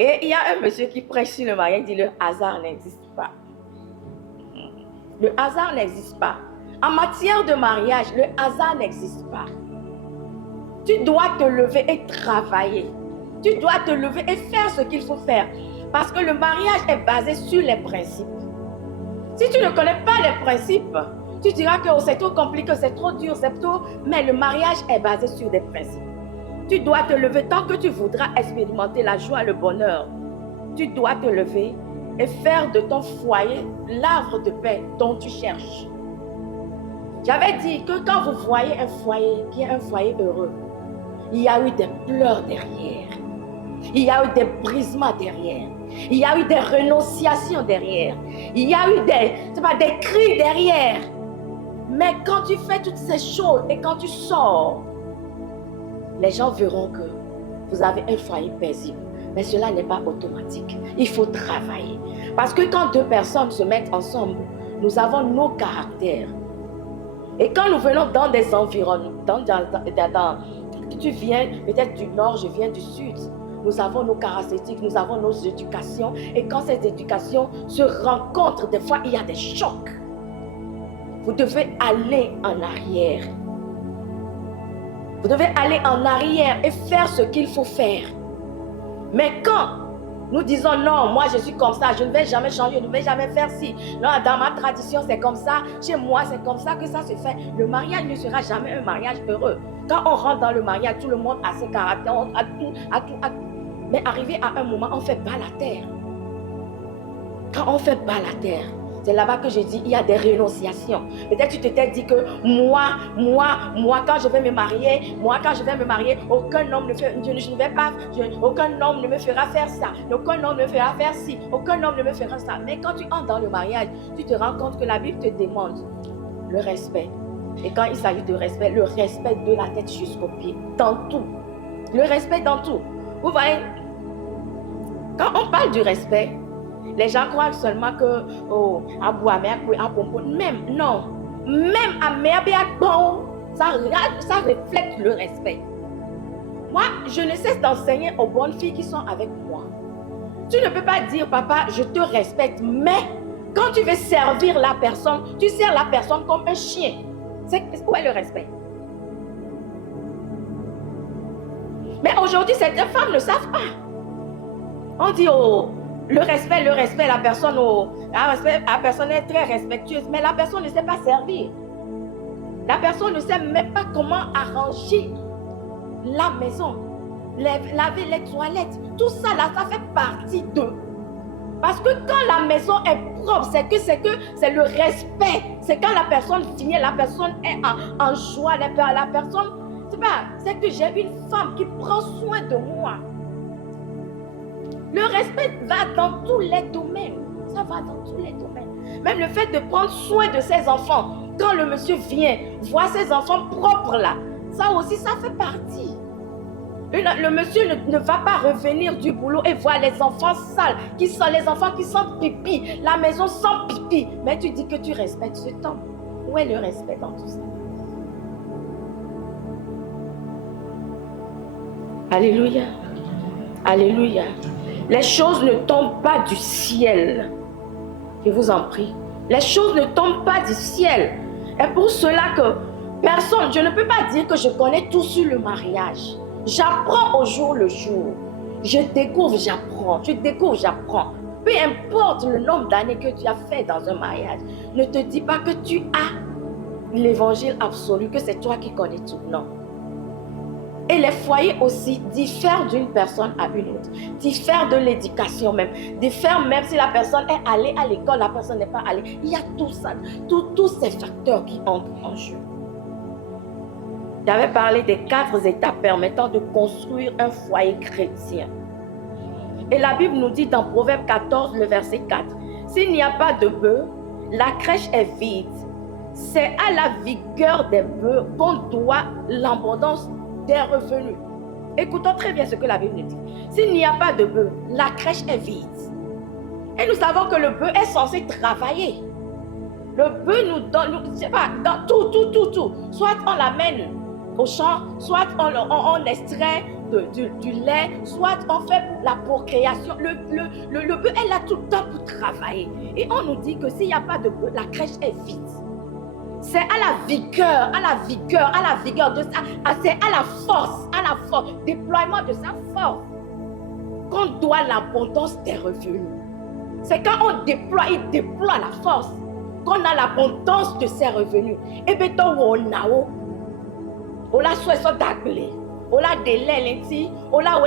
Et il y a un monsieur qui prêche sur le mariage, il dit le hasard n'existe pas. Le hasard n'existe pas. En matière de mariage, le hasard n'existe pas. Tu dois te lever et travailler. Tu dois te lever et faire ce qu'il faut faire. Parce que le mariage est basé sur les principes. Si tu ne connais pas les principes, tu diras que c'est trop compliqué, c'est trop dur, c'est trop... Mais le mariage est basé sur des principes. Tu dois te lever tant que tu voudras expérimenter la joie, le bonheur. Tu dois te lever et faire de ton foyer l'arbre de paix dont tu cherches. J'avais dit que quand vous voyez un foyer qui est un foyer heureux, il y a eu des pleurs derrière. Il y a eu des brisements derrière. Il y a eu des renonciations derrière. Il y a eu des cris derrière. Mais quand tu fais toutes ces choses et quand tu sors, les gens verront que vous avez un foyer paisible. Mais cela n'est pas automatique. Il faut travailler. Parce que quand deux personnes se mettent ensemble, nous avons nos caractères. Et quand nous venons dans des environnements, tu viens peut-être du nord, je viens du sud, nous avons nos caractéristiques, nous avons nos éducations. Et quand ces éducations se rencontrent, des fois il y a des chocs. Vous devez aller en arrière. Vous devez aller en arrière et faire ce qu'il faut faire. Mais quand nous disons non, moi je suis comme ça, je ne vais jamais changer, je ne vais jamais faire ci. Non, dans ma tradition c'est comme ça, chez moi c'est comme ça que ça se fait. Le mariage ne sera jamais un mariage heureux. Quand on rentre dans le mariage, tout le monde a ses caractères, a tout. Mais arrivé à un moment, on fait bas la terre. Quand on fait bas la terre, c'est là-bas que je dis, il y a des renonciations. Peut-être tu t'es dit que moi, quand je vais me marier, aucun homme ne fait, aucun homme ne me fera faire ça, aucun homme ne me fera faire ci, aucun homme ne me fera ça. Mais quand tu entres dans le mariage, tu te rends compte que la Bible te demande le respect. Et quand il s'agit de respect, le respect de la tête jusqu'aux pieds, dans tout. Le respect dans tout. Vous voyez, quand on parle du respect, les gens croient seulement que même non, même ça reflète le respect. Moi, je ne cesse d'enseigner aux bonnes filles qui sont avec moi. Tu ne peux pas dire papa, je te respecte, mais quand tu veux servir la personne, tu sers la personne comme un chien. Où est le respect? Mais aujourd'hui, certaines femmes ne savent pas. On dit le respect, la personne est très respectueuse, mais la personne ne sait pas servir. La personne ne sait même pas comment arranger la maison, laver les toilettes. Tout ça là, ça fait partie d'eux. Parce que quand la maison est propre, c'est le respect. C'est quand la personne finit, la personne est en joie, la personne, c'est que j'ai une femme qui prend soin de moi. Le respect va dans tous les domaines. Ça va dans tous les domaines. Même le fait de prendre soin de ses enfants. Quand le monsieur vient, voir ses enfants propres là, ça aussi, ça fait partie. Le monsieur ne va pas revenir du boulot et voir les enfants sales, les enfants qui sentent pipi, la maison sent pipi. Mais tu dis que tu respectes ce temps. Où est le respect dans tout ça? Alléluia. Alléluia. Les choses ne tombent pas du ciel. Je vous en prie. Les choses ne tombent pas du ciel. Et pour cela que personne, je ne peux pas dire que je connais tout sur le mariage. J'apprends au jour le jour. Je découvre, j'apprends. Je découvre, j'apprends. Peu importe le nombre d'années que tu as fait dans un mariage, ne te dis pas que tu as l'évangile absolu, que c'est toi qui connais tout. Non. Et les foyers aussi diffèrent d'une personne à une autre, diffèrent de l'éducation même, diffèrent même si la personne est allée à l'école, la personne n'est pas allée. Il y a tout ça, tous ces facteurs qui entrent en jeu. J'avais parlé des 4 étapes permettant de construire un foyer chrétien. Et la Bible nous dit dans Proverbe 14, le verset 4, « S'il n'y a pas de bœufs, la crèche est vide. C'est à la vigueur des bœufs qu'on doit l'abondance des revenus. » Écoutons très bien ce que la Bible nous dit. S'il n'y a pas de bœuf, la crèche est vide. Et nous savons que le bœuf est censé travailler. Le bœuf nous donne, je sais pas, dans tout. Soit on l'amène au champ, soit on extrait, du lait, soit on fait la procréation. Le bœuf est là tout le temps pour travailler. Et on nous dit que s'il n'y a pas de bœuf, la crèche est vide. C'est à la vigueur de ça, c'est à la force, déploiement de sa force qu'on doit l'abondance des revenus. C'est quand on déploie, il déploie la force, qu'on a l'abondance de ses revenus. Et bien, on a soit d'aglé, on a des lélenti, on a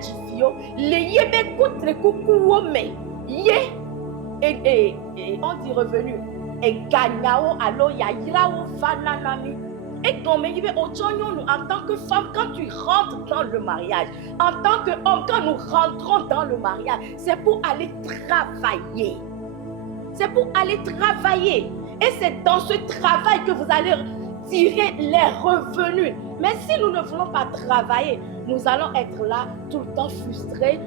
jifio, les yébe coûte les coucou mais yé et on dit revenu et gagnao allo ya yirao vananami. Et comme il en tant que femme, quand tu rentres dans le mariage, en tant qu'homme, quand nous rentrons dans le mariage, c'est pour aller travailler. C'est pour aller travailler. Et c'est dans ce travail que vous allez tirer les revenus. Mais si nous ne voulons pas travailler, nous allons être là tout le temps frustrés.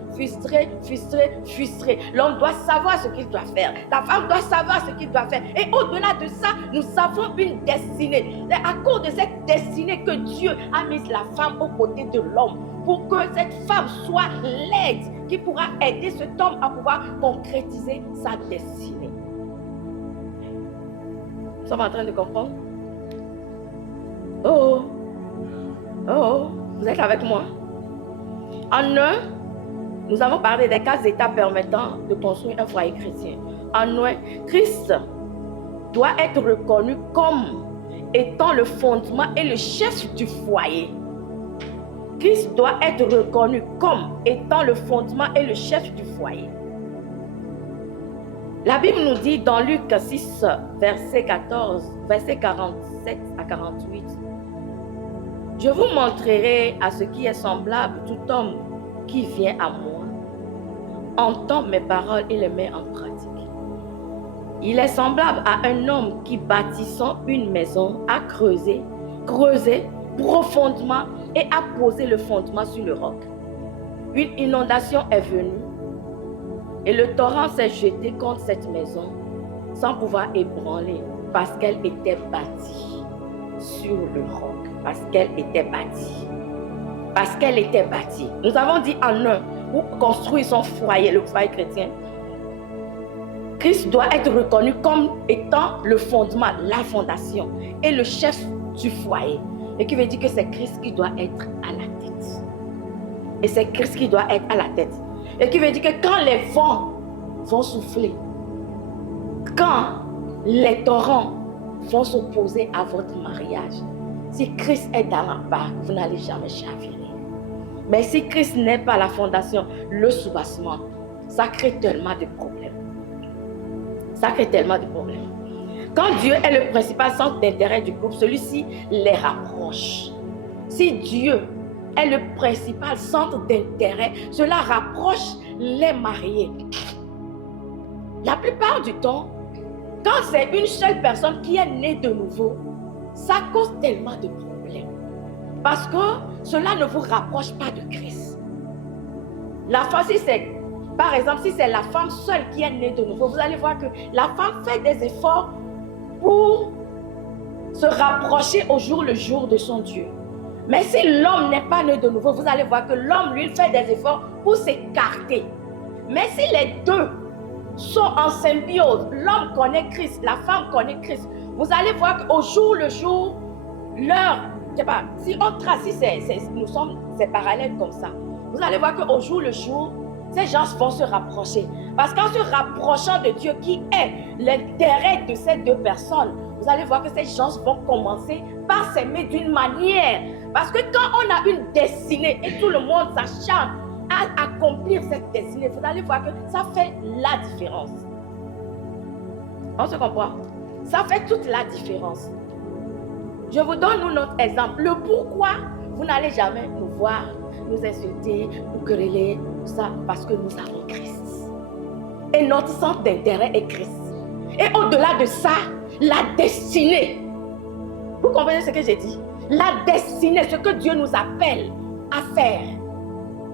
L'homme doit savoir ce qu'il doit faire. La femme doit savoir ce qu'il doit faire. Et au-delà de ça, nous avons une destinée. C'est à cause de cette destinée que Dieu a mis la femme aux côtés de l'homme. Pour que cette femme soit l'aide qui pourra aider cet homme à pouvoir concrétiser sa destinée. Nous sommes en train de comprendre? Oh, vous êtes avec moi? En un, nous avons parlé des 4 étapes permettant de construire un foyer chrétien. En un, Christ doit être reconnu comme étant le fondement et le chef du foyer. Christ doit être reconnu comme étant le fondement et le chef du foyer. La Bible nous dit dans Luc 6, verset 47 à 48, « Je vous montrerai à ce qui est semblable tout homme qui vient à moi, entend mes paroles et les met en pratique. Il est semblable à un homme qui, bâtissant une maison, a creusé profondément et a posé le fondement sur le roc. Une inondation est venue et le torrent s'est jeté contre cette maison sans pouvoir ébranler parce qu'elle était bâtie sur le roc. Parce qu'elle était bâtie. Nous avons dit en un, pour construire son foyer, le foyer chrétien, Christ doit être reconnu comme étant le fondement, la fondation et le chef du foyer. Et qui veut dire que c'est Christ qui doit être à la tête. Et c'est Christ qui doit être à la tête. Et qui veut dire que quand les vents vont souffler, quand les torrents vont s'opposer à votre mariage, si Christ est dans la barque, vous n'allez jamais chavirer. Mais si Christ n'est pas la fondation, le soubassement, ça crée tellement de problèmes. Quand Dieu est le principal centre d'intérêt du couple, celui-ci les rapproche. Si Dieu est le principal centre d'intérêt, cela rapproche les mariés. La plupart du temps, quand c'est une seule personne qui est née de nouveau, ça cause tellement de problèmes. Parce que cela ne vous rapproche pas de Christ. La femme, par exemple, si c'est la femme seule qui est née de nouveau, vous allez voir que la femme fait des efforts pour se rapprocher au jour le jour de son Dieu. Mais si l'homme n'est pas né de nouveau, vous allez voir que l'homme, lui, fait des efforts pour s'écarter. Mais si les deux sont en symbiose, l'homme connaît Christ, la femme connaît Christ, vous allez voir qu'au jour le jour, si on trace, c'est parallèle comme ça, vous allez voir qu'au jour le jour, ces gens vont se rapprocher. Parce qu'en se rapprochant de Dieu, qui est l'intérêt de ces deux personnes, vous allez voir que ces gens vont commencer par s'aimer d'une manière. Parce que quand on a une destinée et tout le monde s'acharne à accomplir cette destinée, vous allez voir que ça fait la différence. On se comprend? Ça fait toute la différence. Je vous donne notre exemple. Le pourquoi vous n'allez jamais nous voir, nous insulter, nous quereller, tout ça, parce que nous avons Christ. Et notre centre d'intérêt est Christ. Et au-delà de ça, la destinée. Vous comprenez ce que j'ai dit? La destinée, ce que Dieu nous appelle à faire.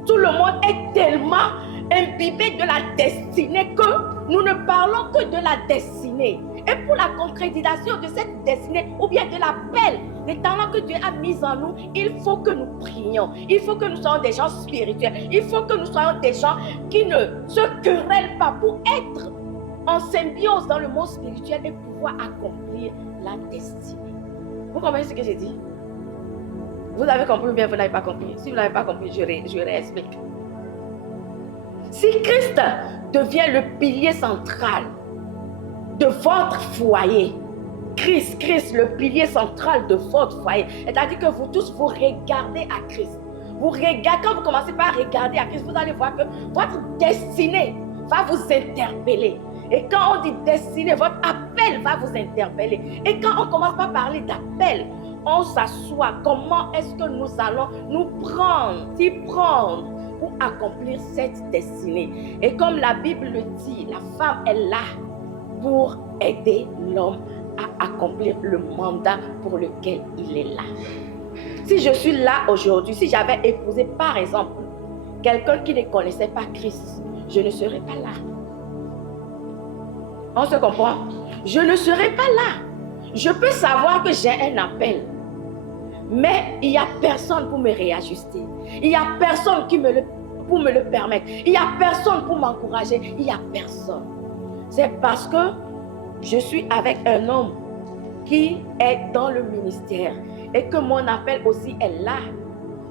Tout le monde est tellement imbibé de la destinée que nous ne parlons que de la destinée. Et pour la concrétisation de cette destinée, ou bien de l'appel les talents que Dieu a mis en nous, il faut que nous prions. Il faut que nous soyons des gens spirituels. Il faut que nous soyons des gens qui ne se querellent pas pour être en symbiose dans le monde spirituel et pouvoir accomplir la destinée. Vous comprenez ce que j'ai dit? Vous avez compris ou bien vous n'avez pas compris? Si vous n'avez pas compris, je réexplique. Si Christ devient le pilier central de votre foyer, Christ, le pilier central de votre foyer, c'est-à-dire que vous tous, vous regardez à Christ. Quand vous commencez par regarder à Christ, vous allez voir que votre destinée va vous interpeller. Et quand on dit destinée, votre appel va vous interpeller. Et quand on commence par parler d'appel, on s'assoit. Comment est-ce que nous allons nous s'y prendre pour accomplir cette destinée? Et comme la Bible le dit, la femme est là pour aider l'homme à accomplir le mandat pour lequel il est là. Si je suis là aujourd'hui, si j'avais épousé par exemple quelqu'un qui ne connaissait pas Christ, je ne serais pas là. On se comprend? Je ne serai pas là. Je peux savoir que j'ai un appel. Mais il n'y a personne pour me réajuster. Il n'y a personne pour me le permettre. Il n'y a personne pour m'encourager. Il n'y a personne. C'est parce que je suis avec un homme qui est dans le ministère et que mon appel aussi est là.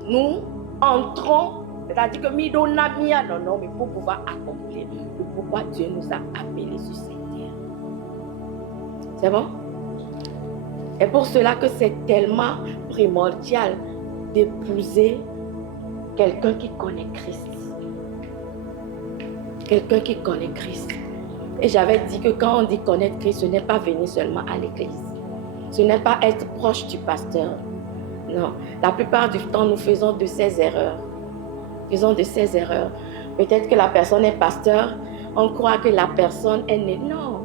Nous entrons, c'est-à-dire que mais pour pouvoir accomplir le pourquoi Dieu nous a appelés sur cette terre. C'est bon? Et pour cela que c'est tellement primordial d'épouser quelqu'un qui connaît Christ. Quelqu'un qui connaît Christ. Et j'avais dit que quand on dit connaître Christ, ce n'est pas venir seulement à l'église. Ce n'est pas être proche du pasteur. Non. La plupart du temps, nous faisons de ces erreurs. Peut-être que la personne est pasteur, on croit que la personne est née. Non.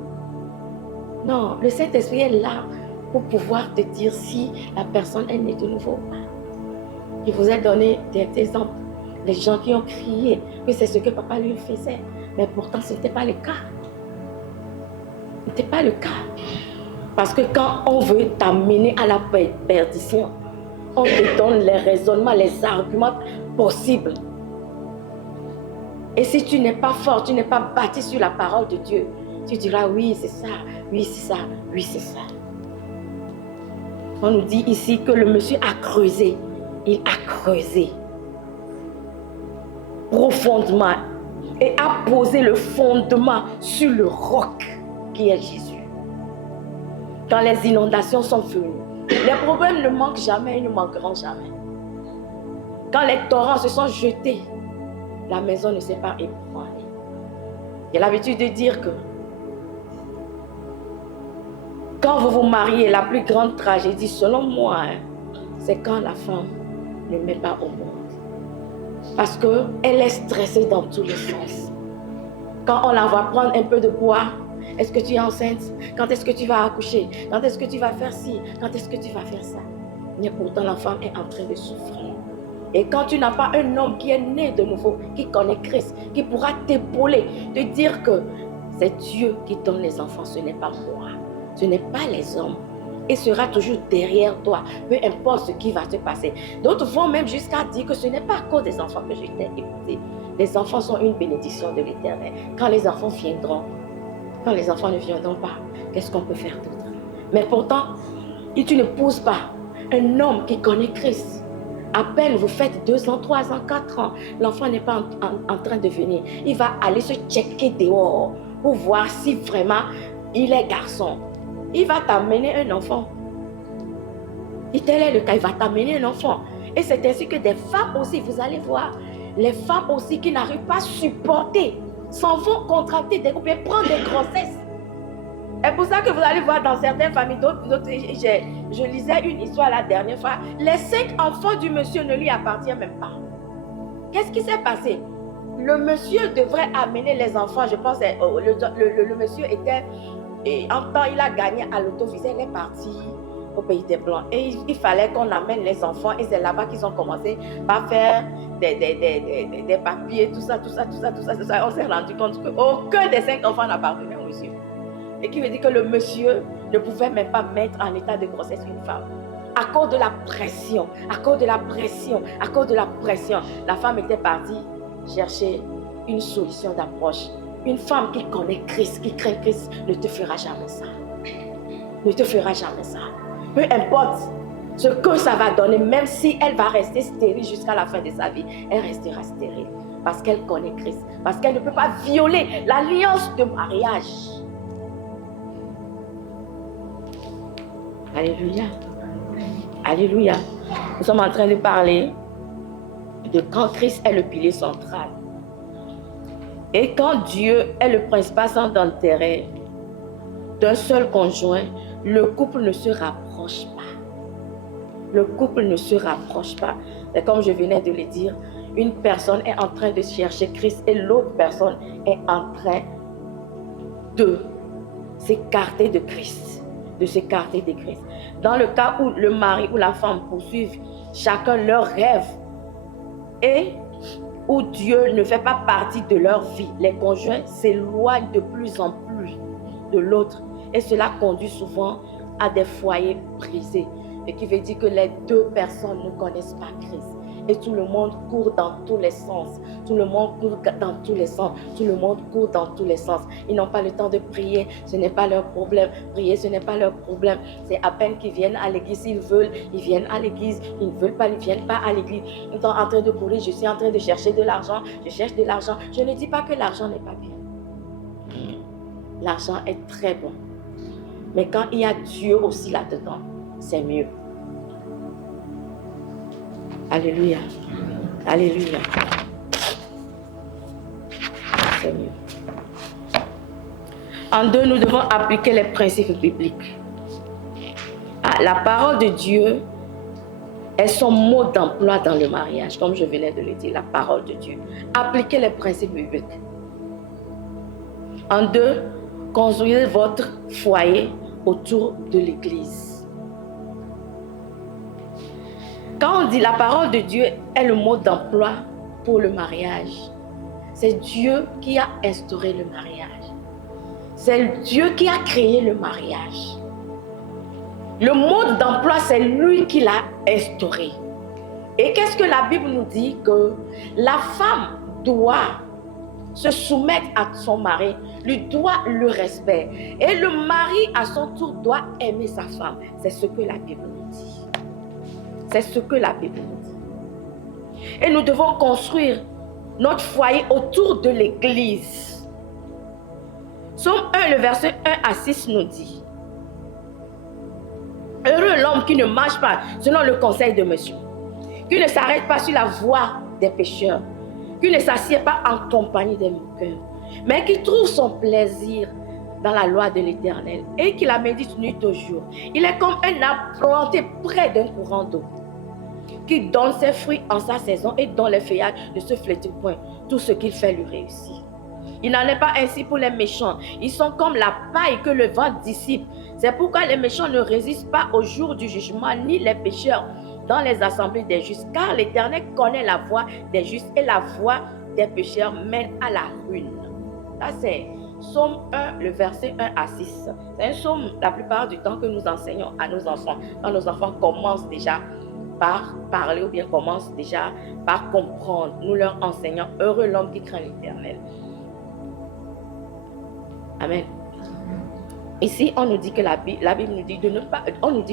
Non, le Saint-Esprit est là pour pouvoir te dire si la personne est née de nouveau ou pas. Il vous a donné des exemples. Les gens qui ont crié que c'est ce que papa lui faisait. Mais pourtant, ce n'était pas le cas. Ce n'était pas le cas. Parce que quand on veut t'amener à la perdition, on te donne les raisonnements, les arguments possibles. Et si tu n'es pas fort, tu n'es pas bâti sur la parole de Dieu, tu diras oui, c'est ça, oui, c'est ça, oui, c'est ça. On nous dit ici que le monsieur a creusé. Il a creusé profondément et a posé le fondement sur le roc qui est Jésus. Quand les inondations sont venues, les problèmes ne manquent jamais, ils ne manqueront jamais. Quand les torrents se sont jetés, la maison ne s'est pas ébranlée. J'ai l'habitude de dire que quand vous vous mariez, la plus grande tragédie, selon moi, c'est quand la femme ne met pas au monde. Parce qu'elle est stressée dans tous les sens. Quand on la voit prendre un peu de poids, est-ce que tu es enceinte? Quand est-ce que tu vas accoucher? Quand est-ce que tu vas faire ci? Quand est-ce que tu vas faire ça? Mais pourtant, la femme est en train de souffrir. Et quand tu n'as pas un homme qui est né de nouveau, qui connaît Christ, qui pourra t'épauler, te dire que c'est Dieu qui donne les enfants, ce n'est pas moi, ce n'est pas les hommes. Et sera toujours derrière toi, peu importe ce qui va se passer. D'autres vont même jusqu'à dire que ce n'est pas à cause des enfants que je t'ai épousé. Les enfants sont une bénédiction de l'Éternel. Quand les enfants viendront, quand les enfants ne viendront pas, qu'est-ce qu'on peut faire d'autre? Mais pourtant, si tu n'épouses pas un homme qui connaît Christ, à peine vous faites 2 ans, 3 ans, 4 ans, l'enfant n'est pas en train de venir. Il va aller se checker dehors pour voir si vraiment il est garçon. Il va t'amener un enfant. Et tel est le cas, il va t'amener un enfant. Et c'est ainsi que des femmes aussi, vous allez voir, les femmes aussi qui n'arrivent pas à supporter, s'en vont contracter des groupes et prendre des grossesses. C'est pour ça que vous allez voir dans certaines familles, je lisais une histoire la dernière fois, les 5 enfants du monsieur ne lui appartiennent même pas. Qu'est-ce qui s'est passé? Le monsieur devrait amener les enfants, je pense, le monsieur était, et en temps il a gagné à l'autovisa, il est parti au pays des Blancs. Et il fallait qu'on amène les enfants et c'est là-bas qu'ils ont commencé par faire des papiers, tout ça. On s'est rendu compte qu'aucun des 5 enfants n'appartenait au monsieur. Et qui veut dire que le monsieur ne pouvait même pas mettre en état de grossesse une femme. à cause de la pression, à cause de la pression, à cause de la pression, la femme était partie chercher une solution d'approche. Une femme qui connaît Christ, qui craint Christ, ne te fera jamais ça. Ne te fera jamais ça. Peu importe ce que ça va donner, même si elle va rester stérile jusqu'à la fin de sa vie, elle restera stérile. Parce qu'elle connaît Christ. Parce qu'elle ne peut pas violer l'alliance de mariage. Alléluia. Alléluia. Nous sommes en train de parler de quand Christ est le pilier central. Et quand Dieu est le principal centre d'intérêt d'un seul conjoint, le couple ne se rapproche pas. Le couple ne se rapproche pas. C'est comme je venais de le dire, une personne est en train de chercher Christ et l'autre personne est en train de s'écarter de Christ. De s'écarter de Christ. Dans le cas où le mari ou la femme poursuivent chacun leur rêve et où Dieu ne fait pas partie de leur vie, les conjoints s'éloignent de plus en plus de l'autre et cela conduit souvent à des foyers brisés. Et qui veut dire que les deux personnes ne connaissent pas Christ. Et tout le monde court dans tous les sens. Tout le monde court dans tous les sens. Tout le monde court dans tous les sens. Ils n'ont pas le temps de prier. Ce n'est pas leur problème. Prier, ce n'est pas leur problème. C'est à peine qu'ils viennent à l'église. S'ils veulent, ils viennent à l'église. Ils ne veulent pas, ils ne viennent pas à l'église. Ils sont en train de courir. Je suis en train de chercher de l'argent. Je cherche de l'argent. Je ne dis pas que l'argent n'est pas bien. L'argent est très bon. Mais quand il y a Dieu aussi là-dedans, c'est mieux. Alléluia. Alléluia. C'est mieux. En deux, nous devons appliquer les principes bibliques. La parole de Dieu est son mot d'emploi dans le mariage, comme je venais de le dire, la parole de Dieu. Appliquez les principes bibliques. En deux, construisez votre foyer autour de l'Église. Quand on dit la parole de Dieu est le mot d'emploi pour le mariage, c'est Dieu qui a instauré le mariage. C'est Dieu qui a créé le mariage. Le mode d'emploi, c'est lui qui l'a instauré. Et qu'est-ce que la Bible nous dit? Que la femme doit se soumettre à son mari, lui doit le respect. Et le mari, à son tour, doit aimer sa femme. C'est ce que la Bible nous dit. C'est ce que la Bible nous dit. Et nous devons construire notre foyer autour de l'Église. Somme 1, le verset 1 à 6 nous dit: heureux l'homme qui ne marche pas selon le conseil de monsieur, qui ne s'arrête pas sur la voie des pécheurs, qui ne s'assied pas en compagnie des moqueurs, mais qui trouve son plaisir dans la loi de l'Éternel et qui la médite nuit au jour. Il est comme un arbre planté près d'un courant d'eau, qui donne ses fruits en sa saison et dont les feuillages ne se flétrit point. Tout ce qu'il fait lui réussit. Il n'en est pas ainsi pour les méchants. Ils sont comme la paille que le vent dissipe. C'est pourquoi les méchants ne résistent pas au jour du jugement, ni les pécheurs dans les assemblées des justes. Car l'Éternel connaît la voie des justes et la voie des pécheurs mène à la ruine. Ça c'est Psaume 1, le verset 1 à 6. C'est un psaume la plupart du temps que nous enseignons à nos enfants. Quand nos enfants commencent déjà par parler ou bien commencent déjà par comprendre, nous leur enseignons: heureux l'homme qui craint l'Éternel. Amen. Ici, on nous dit que la Bible nous dit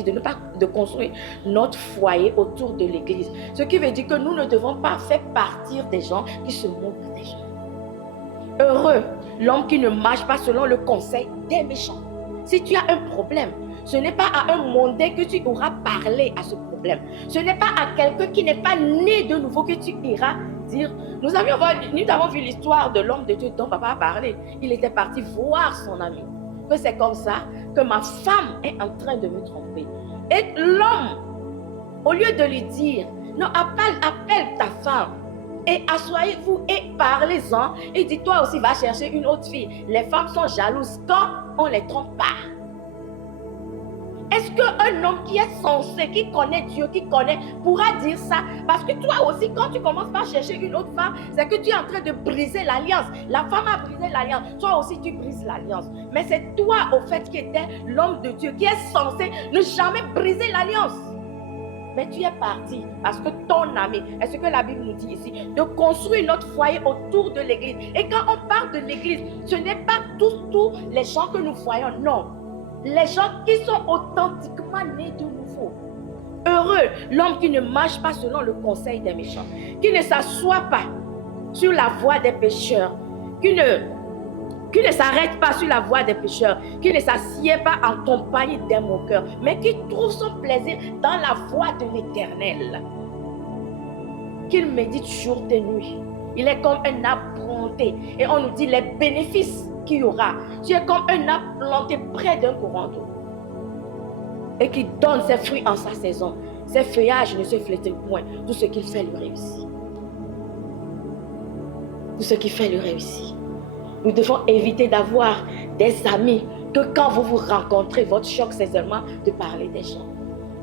de construire notre foyer autour de l'Église. Ce qui veut dire que nous ne devons pas faire partir des gens qui se moquent des gens. Heureux l'homme qui ne marche pas selon le conseil des méchants. Si tu as un problème, ce n'est pas à un mondain que tu auras parlé à ce problème. Ce n'est pas à quelqu'un qui n'est pas né de nouveau que tu iras dire. Nous avons vu l'histoire de l'homme de Dieu dont papa a parlé. Il était parti voir son ami. Que c'est comme ça que ma femme est en train de me tromper. Et l'homme, au lieu de lui dire: non, appelle ta femme et asseyez-vous et parlez-en, il dit: toi aussi va chercher une autre fille. Les femmes sont jalouses quand on les trompe pas. Est-ce qu'un homme qui est censé, qui connaît Dieu, qui connaît, pourra dire ça? Parce que toi aussi, quand tu commences par chercher une autre femme, c'est que tu es en train de briser l'alliance. La femme a brisé l'alliance. Toi aussi, tu brises l'alliance. Mais c'est toi, au fait, qui étais l'homme de Dieu, qui est censé ne jamais briser l'alliance. Mais tu es parti parce que ton ami, est-ce que la Bible nous dit ici, de construire notre foyer autour de l'église. Et quand on parle de l'église, ce n'est pas tous les gens que nous voyons, non. Les gens qui sont authentiquement nés de nouveau. Heureux l'homme qui ne marche pas selon le conseil des méchants, qui ne s'assoit pas sur la voie des pécheurs, qui ne s'arrête pas sur la voie des pécheurs, qui ne s'assied pas en compagnie des moqueurs, mais qui trouve son plaisir dans la voie de l'Éternel. Qu'il médite jour et nuit. Il est comme un arbre planté. Et on nous dit les bénéfices qu'il y aura. Tu es comme un arbre planté près d'un courant d'eau. Et qui donne ses fruits en sa saison. Ses feuillages ne se flétrit point. Tout ce qu'il fait lui réussit. Tout ce qu'il fait lui réussit. Nous devons éviter d'avoir des amis que quand vous vous rencontrez, votre choc c'est seulement de parler des gens.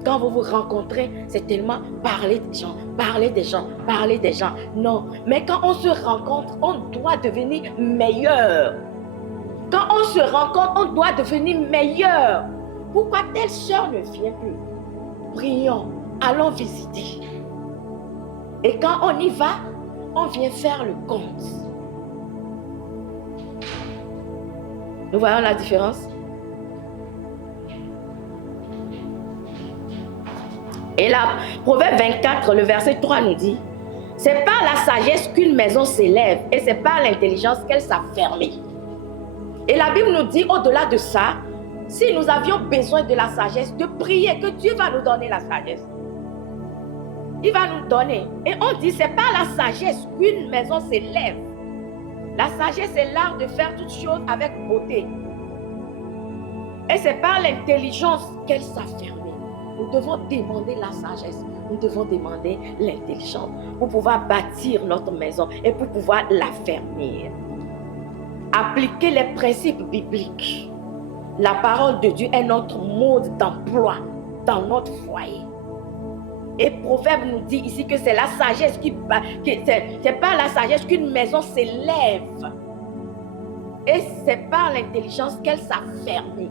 Quand vous vous rencontrez, c'est tellement parler des gens, parler des gens, parler des gens. Non, mais quand on se rencontre, on doit devenir meilleur. Quand on se rencontre, on doit devenir meilleur. Pourquoi telle sœur ne vient plus? Prions, allons visiter. Et quand on y va, on vient faire le compte. Nous voyons la différence. Et là, Proverbe 24, le verset 3 nous dit, c'est par la sagesse qu'une maison s'élève et c'est par l'intelligence qu'elle s'affermit. Et la Bible nous dit, au-delà de ça, si nous avions besoin de la sagesse, de prier, que Dieu va nous donner la sagesse. Il va nous donner. Et on dit, c'est par la sagesse qu'une maison s'élève. La sagesse est l'art de faire toutes choses avec beauté. Et c'est par l'intelligence qu'elle s'affirme. Nous devons demander la sagesse. Nous devons demander l'intelligence pour pouvoir bâtir notre maison et pour pouvoir l'affermir. Appliquer les principes bibliques. La parole de Dieu est notre mode d'emploi dans notre foyer. Et Proverbe nous dit ici que c'est la sagesse c'est par la sagesse qu'une maison s'élève. Et c'est par l'intelligence qu'elle s'affermit.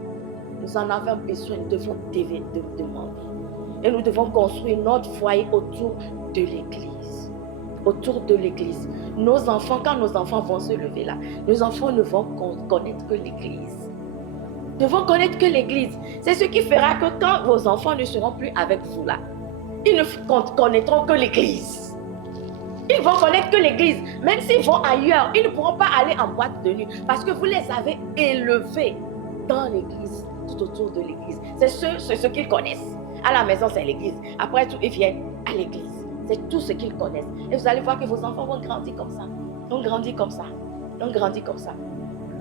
Nous en avons besoin, nous devons demander. Et nous devons construire notre foyer autour de l'église. Autour de l'église. Nos enfants, quand nos enfants vont se lever là, nos enfants ne vont connaître que l'église. Ne vont connaître que l'église. C'est ce qui fera que quand vos enfants ne seront plus avec vous là, ils ne connaîtront que l'église. Ils vont connaître que l'église. Même s'ils vont ailleurs, ils ne pourront pas aller en boîte de nuit parce que vous les avez élevés dans l'église, tout autour de l'église. C'est ce qu'ils connaissent. À la maison, c'est l'église. Après tout, ils viennent à l'église. C'est tout ce qu'ils connaissent. Et vous allez voir que vos enfants vont grandir comme ça. Vont grandir comme ça. Vont grandir comme ça.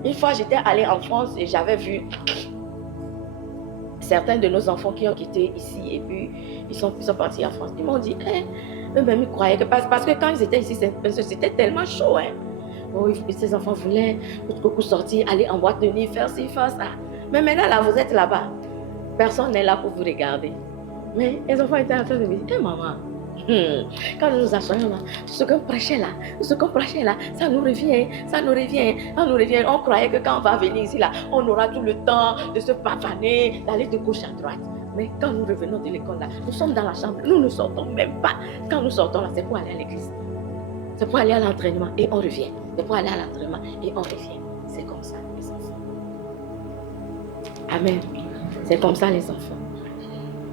Une fois, j'étais allée en France et j'avais vu certains de nos enfants qui ont quitté ici et puis ils sont partis en France. Ils m'ont dit, eux-mêmes ils croyaient que parce que quand ils étaient ici, c'était tellement chaud. Hein. Oh, ces enfants voulaient beaucoup sortir, aller en boîte de nuit, faire ci, faire ça. Mais maintenant, là, vous êtes là-bas. Personne n'est là pour vous regarder. Mais les enfants étaient en train de me dire, maman, quand nous nous assoyons là, ce qu'on prêchait là, ça nous revient. On croyait que quand on va venir ici là, on aura tout le temps de se pavaner, d'aller de gauche à droite. Mais quand nous revenons de l'école là, nous sommes dans la chambre, nous ne sortons même pas. Quand nous sortons là, c'est pour aller à l'église. C'est pour aller à l'entraînement et on revient. C'est pour aller à l'entraînement et on revient. C'est comme ça les enfants. Amen. C'est comme ça les enfants.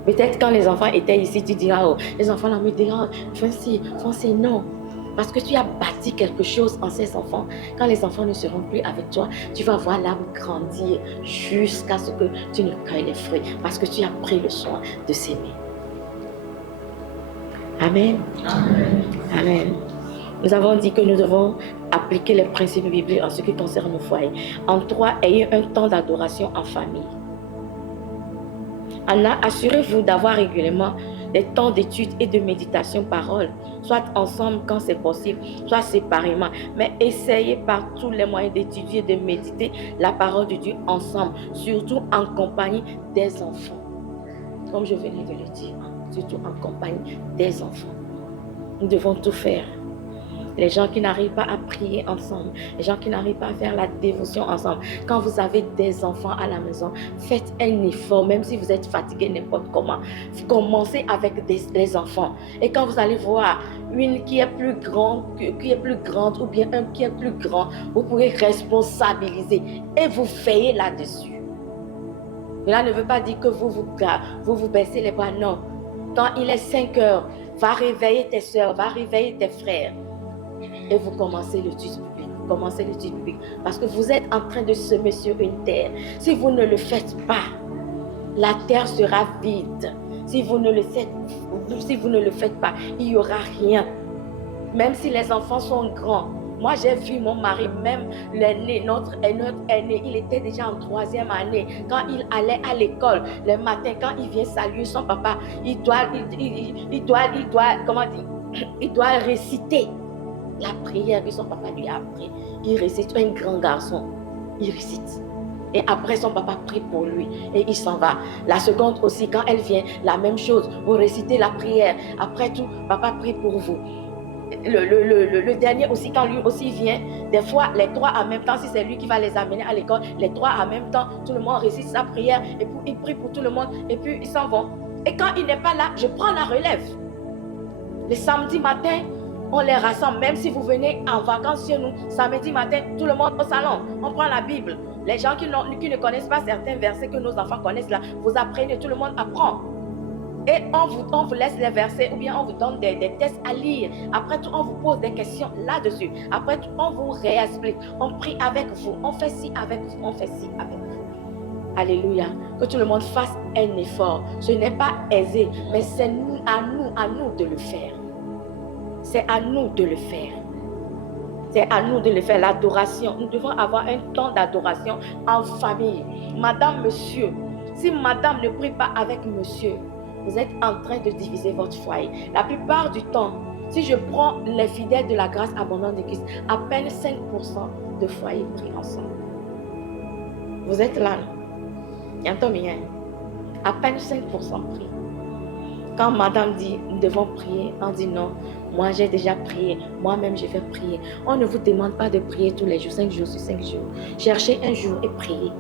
Peut-être quand les enfants étaient ici, tu diras, oh, les enfants là me dérangent, foncez, non. Parce que tu as bâti quelque chose en ces enfants. Quand les enfants ne seront plus avec toi, tu vas voir l'arbre grandir jusqu'à ce que tu ne cueilles les fruits. Parce que tu as pris le soin de s'aimer. Amen. Amen. Amen. Nous avons dit que nous devons appliquer les principes bibliques en ce qui concerne nos foyers. En 3, ayez un temps d'adoration en famille. Assurez-vous d'avoir régulièrement des temps d'étude et de méditation parole, soit ensemble quand c'est possible, soit séparément. Mais essayez par tous les moyens d'étudier et de méditer la parole de Dieu ensemble, surtout en compagnie des enfants. Comme je venais de le dire, surtout en compagnie des enfants. Nous devons tout faire. Les gens qui n'arrivent pas à prier ensemble, les gens qui n'arrivent pas à faire la dévotion ensemble. Quand vous avez des enfants à la maison, faites un effort, même si vous êtes fatigué n'importe comment. Commencez avec les enfants. Et quand vous allez voir une qui est plus grande ou bien un qui est plus grand, vous pourrez responsabiliser et vous veillez là-dessus. Cela ne veut pas dire que vous baissez les bras, non. Quand il est 5 heures, va réveiller tes soeurs, va réveiller tes frères. Et vous commencez l'étude biblique. Parce que vous êtes en train de semer sur une terre. Si vous ne le faites pas, la terre sera vide. Si vous ne le faites pas, il n'y aura rien. Même si les enfants sont grands. Moi, j'ai vu mon mari, même l'aîné, notre aîné, il était déjà en 3e année. Quand il allait à l'école, le matin, quand il vient saluer son papa, il doit réciter la prière que son papa lui a appris. Il récite, un grand garçon, il récite. Et après, son papa prie pour lui et il s'en va. La seconde aussi, quand elle vient, la même chose. Vous récitez la prière. Après tout, papa prie pour vous. Le dernier aussi, quand lui aussi vient, des fois, les 3 en même temps, si c'est lui qui va les amener à l'école, les 3 en même temps, tout le monde récite sa prière et puis il prie pour tout le monde et puis ils s'en vont. Et quand il n'est pas là, je prends la relève. Le samedi matin, on les rassemble, même si vous venez en vacances chez nous, samedi matin, tout le monde au salon, on prend la Bible. Les gens qui ne connaissent pas certains versets que nos enfants connaissent là, vous apprenez, tout le monde apprend. Et on vous laisse les versets ou bien on vous donne des tests à lire. Après tout, on vous pose des questions là-dessus. Après tout, on vous réexplique. On prie avec vous. On fait ci avec vous. On fait ci avec vous. Alléluia. Que tout le monde fasse un effort. Ce n'est pas aisé, mais c'est à nous de le faire. C'est à nous de le faire. C'est à nous de le faire. L'adoration. Nous devons avoir un temps d'adoration en famille. Madame, monsieur, si madame ne prie pas avec monsieur, vous êtes en train de diviser votre foyer. La plupart du temps, si je prends les fidèles de la grâce abondante de Christ, à peine 5% de foyers prient ensemble. Vous êtes là, non? À peine 5% prient. Quand madame dit, nous devons prier, on dit non. Moi, j'ai déjà prié. Moi-même, je vais prier. On ne vous demande pas de prier tous les jours, 5 jours sur 5 jours. Cherchez un jour et priez.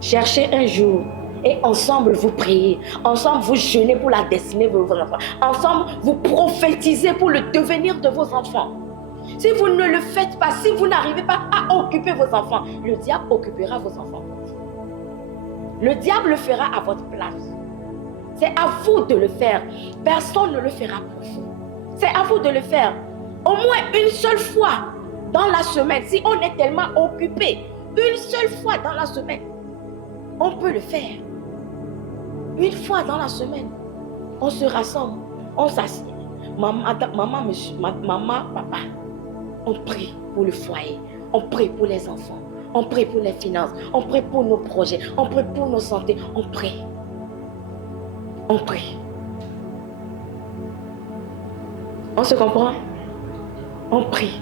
Cherchez un jour. Et ensemble, vous priez. Ensemble, vous jeûnez pour la destinée de vos enfants. Ensemble, vous prophétisez pour le devenir de vos enfants. Si vous ne le faites pas, si vous n'arrivez pas à occuper vos enfants, le diable occupera vos enfants. Le diable le fera à votre place. C'est à vous de le faire. Personne ne le fera pour vous. C'est à vous de le faire. Au moins une seule fois dans la semaine, si on est tellement occupé, une seule fois dans la semaine, on peut le faire. Une fois dans la semaine, on se rassemble, on s'assied. Maman, papa, on prie pour le foyer, on prie pour les enfants, on prie pour les finances, on prie pour nos projets, on prie pour nos santé, on prie. On prie. On se comprend? On prie.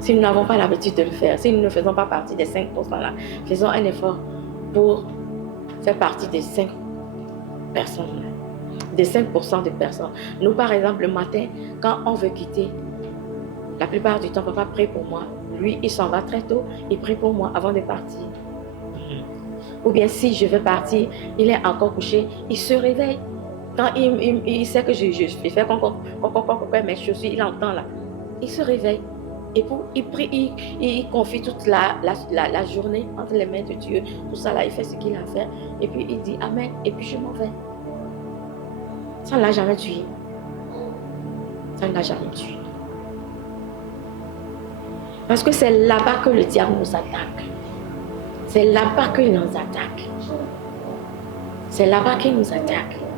Si nous n'avons pas l'habitude de le faire, si nous ne faisons pas partie des 5% là, faisons un effort pour faire partie des 5 personnes, des 5% de personnes. Nous, par exemple, le matin, quand on veut quitter, la plupart du temps, papa prie pour moi. Lui, il s'en va très tôt, il prie pour moi avant de partir. Ou bien si je veux partir, il est encore couché, il se réveille. Quand il sait que je fais mes chaussures, il entend là. Il se réveille. Et puis, il prie, il confie toute la journée entre les mains de Dieu. Tout ça là, il fait ce qu'il a à faire. Et puis, il dit Amen. Et puis, je m'en vais. Ça ne l'a jamais tué. Ça ne l'a jamais tué. Parce que c'est là-bas que le diable nous attaque. C'est là-bas qu'il nous attaque. C'est là-bas qu'il nous attaque.